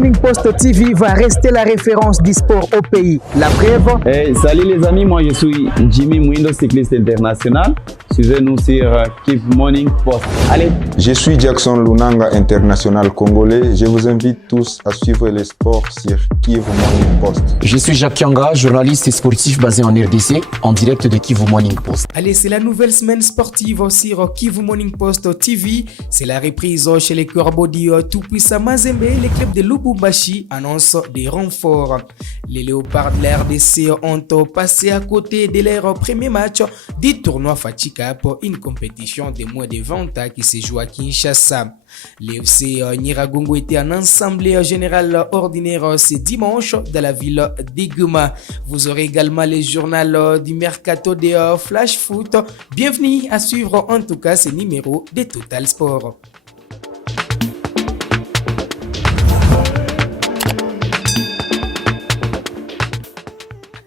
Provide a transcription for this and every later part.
Morning Post TV va rester la référence du sport au pays. La preuve. Salut les amis, moi je suis Jimmy Mwindo, cycliste international. Suivez-nous sur Kivu Morning Post. Allez. Je suis Jackson Lunanga, international congolais. Je vous invite tous à suivre les sports sur Kivu Morning Post. Je suis Jacques Kianga, journaliste et sportif basé en RDC, en direct de Kivu Morning Post. Allez, c'est la nouvelle semaine sportive sur Kivu Morning Post TV. C'est la reprise chez les Corbeaux du tout-puissant Mazembe. Les clubs de Lubumbashi annoncent des renforts. Les Léopards de la RDC ont passé à côté de leur premier match du tournoi Fati Cup, une compétition de moins de 20 ans qui se joue à Kinshasa. Les FC Nyiragongo étaient en assemblée générale ordinaire ce dimanche dans la ville d'Iguma. Vous aurez également les journaux du Mercato de Flash Foot. Bienvenue à suivre en tout cas ce numéro de Total Sport.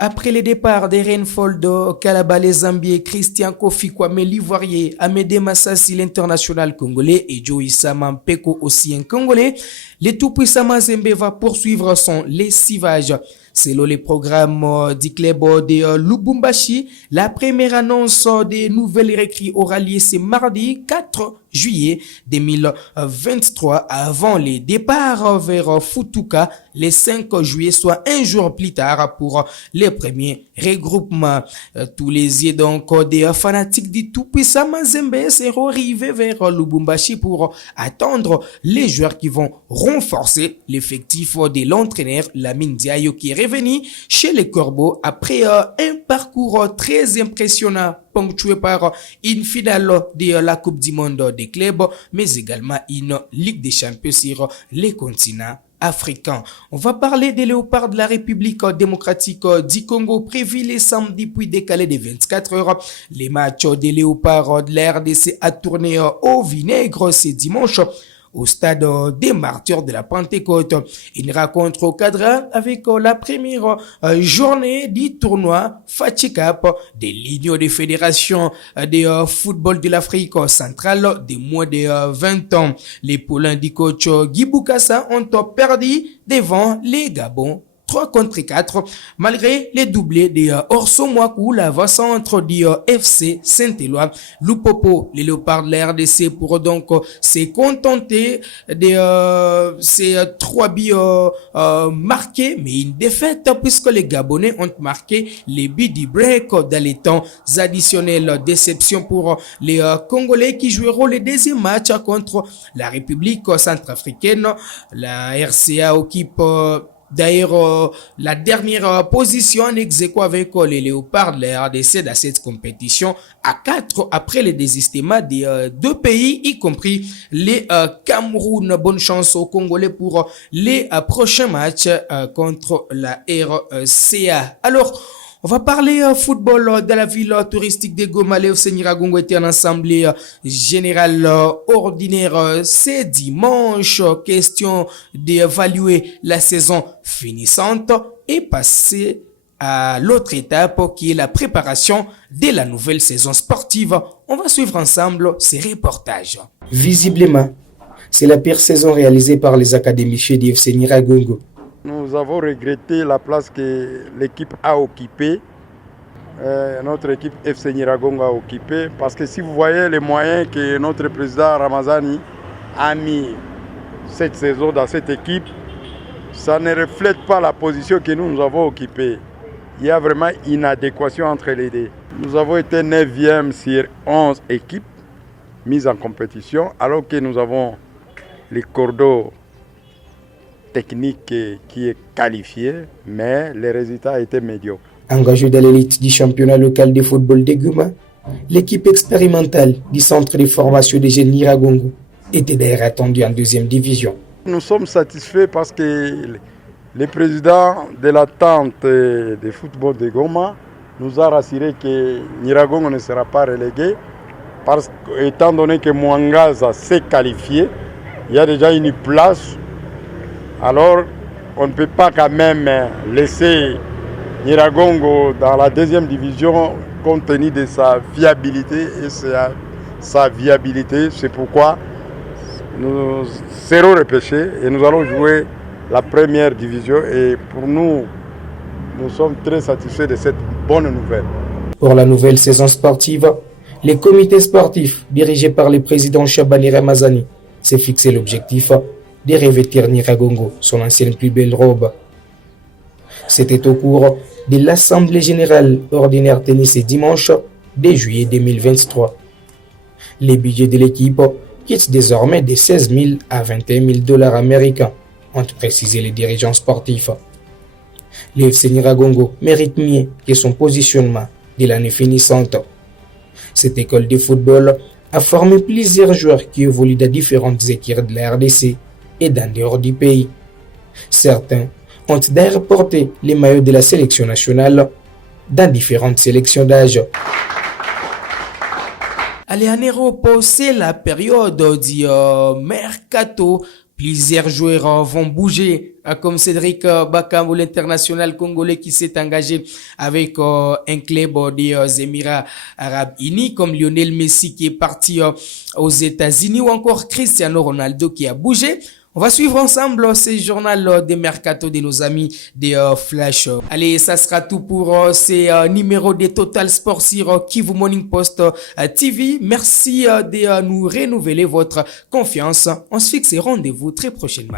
Après les départs de Renfoldo, Kalabale Zambie, Christian Kofi Kwame l'Ivoirier, Amédée Massassi l'international congolais et Joe Issa Mampeko aussi un congolais, le tout-puissant Mazembe va poursuivre son lessivage. Selon le programme du club de Lubumbashi, la première annonce des nouvelles recrues aura lieu ce mardi 4 juillet 2023 avant les départs vers Futuka le 5 juillet, soit un jour plus tard pour les premiers regroupements. Tous les yeux donc des fanatiques du tout-puissant Mazembe seront rivés vers Lubumbashi pour attendre les joueurs qui vont renforcer l'effectif de l'entraîneur Lamine Diayo qui est revenu chez les Corbeaux après un parcours très impressionnant ponctué par une finale de la Coupe du Monde des clubs, mais également une Ligue des Champions sur les continents africains. On va parler des Léopards de la République démocratique du Congo prévu les samedis puis décalé de 24 heures. Les matchs des Léopards de la RDC a tourné au vinaigre ce dimanche au stade des Martyrs de la Pentecôte. Une rencontre au cadre avec la première journée du tournoi Fati Cup de l'Union des fédérations de football de l'Afrique centrale de moins de 20 ans. Les poulains du coach Guy Boukassa ont perdu devant les Gabons 3-4 malgré les doublés de Orso Mwaku, l'avant-centre du FC Saint-Éloi. Lupopo, les Léopards de la RDC pourront donc se contenter de ces 3 buts marqués, mais une défaite puisque les Gabonais ont marqué les buts du break dans les temps additionnels. Déception pour les Congolais qui joueront le deuxième match contre la République centrafricaine. La RCA occupe d'ailleurs la dernière position en ex-aequo avec les Léopards de la RDC dans cette compétition à 4 après le désistement des deux pays, y compris les Cameroun. Bonne chance aux Congolais pour les prochains matchs contre la RCA. Alors, on va parler football de la ville touristique de Goma. Le FC Nyiragongo était en assemblée générale ordinaire ce dimanche. Question d'évaluer la saison finissante et passer à l'autre étape qui est la préparation de la nouvelle saison sportive. On va suivre ensemble ces reportages. Visiblement, c'est la pire saison réalisée par les académiciens du FC Nyiragongo. Nous avons regretté la place que l'équipe a occupée, notre équipe FC Nyiragongo a occupée, parce que si vous voyez les moyens que notre président Ramazani a mis cette saison dans cette équipe, ça ne reflète pas la position que nous avons occupée. Il y a vraiment une inadéquation entre les deux. Nous avons été 9e sur 11 équipes mises en compétition, alors que nous avons les cordeaux technique qui est qualifié, mais les résultats étaient médiocres. Engagé dans l'élite du championnat local de football de Goma, l'équipe expérimentale du centre de formation des jeunes Nyiragongo était d'ailleurs attendue en 2e division. Nous sommes satisfaits parce que le président de l'attente de football de Goma nous a rassuré que Nyiragongo ne sera pas relégué, parce qu'étant donné que Mwangaza s'est qualifié, il y a déjà une place. Alors, on ne peut pas quand même laisser Nyiragongo dans la 2e division compte tenu de sa fiabilité et sa viabilité. C'est pourquoi nous serons repêchés et nous allons jouer la première division et pour nous, nous sommes très satisfaits de cette bonne nouvelle. Pour la nouvelle saison sportive, les comités sportifs dirigés par le président Chabani Ramazani s'est fixé l'objectif de revêtir Nyiragongo son ancienne plus belle robe. C'était au cours de l'Assemblée générale ordinaire tenue ce dimanche 2 juillet 2023. Les budgets de l'équipe quittent désormais de 16 000 à 21 000 dollars américains, ont précisé les dirigeants sportifs. Le FC Nyiragongo mérite mieux que son positionnement de l'année finissante. Cette école de football a formé plusieurs joueurs qui évoluent dans différentes équipes de la RDC et d'en dehors du pays. Certains ont d'ailleurs porté les maillots de la sélection nationale dans différentes sélections d'âge. Allez, en Europe, c'est la période du mercato. Plusieurs joueurs vont bouger, comme Cédric Bakambu, l'international congolais qui s'est engagé avec un club des Émirats Arabes Unis, comme Lionel Messi qui est parti aux États-Unis, ou encore Cristiano Ronaldo qui a bougé. On va suivre ensemble ce journal des mercato de nos amis des Flash. Allez, ça sera tout pour ces numéros de Total Sport sur Kivu Morning Post TV. Merci de nous renouveler votre confiance. On se fixe rendez-vous très prochainement.